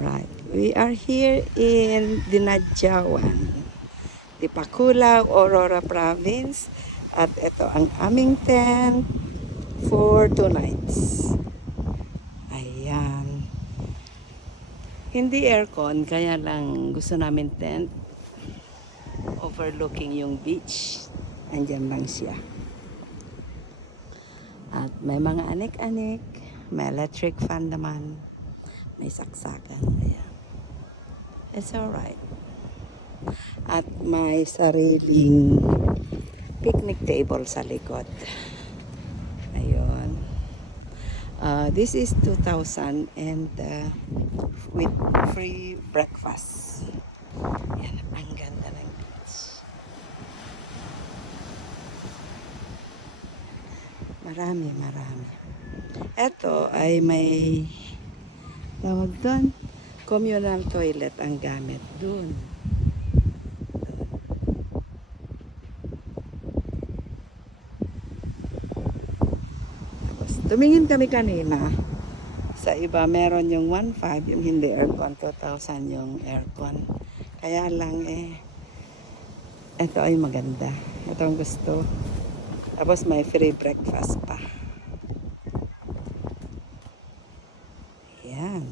Alright, we are here in Dinadjawan, Dipakulaw, Aurora Province. At ito ang aming tent for 2 nights. Ayan. Hindi aircon, kaya lang gusto namin tent overlooking yung beach. Andyan lang siya. At may mga anik-anik, may electric fan naman, may saksakan. Ayan. It's alright. At may sariling picnic table sa likod. Ayun. This is 2,000 and with free breakfast. Yan, ang ganda ng beach. Marami. Ito ay may tawag doon, communal toilet ang gamit doon. Tapos, tumingin kami kanina. Sa iba, meron yung 1,500, yung hindi aircon, 2,000 yung aircon. Kaya lang ito ay maganda. Ito ang gusto. Tapos may free breakfast pa.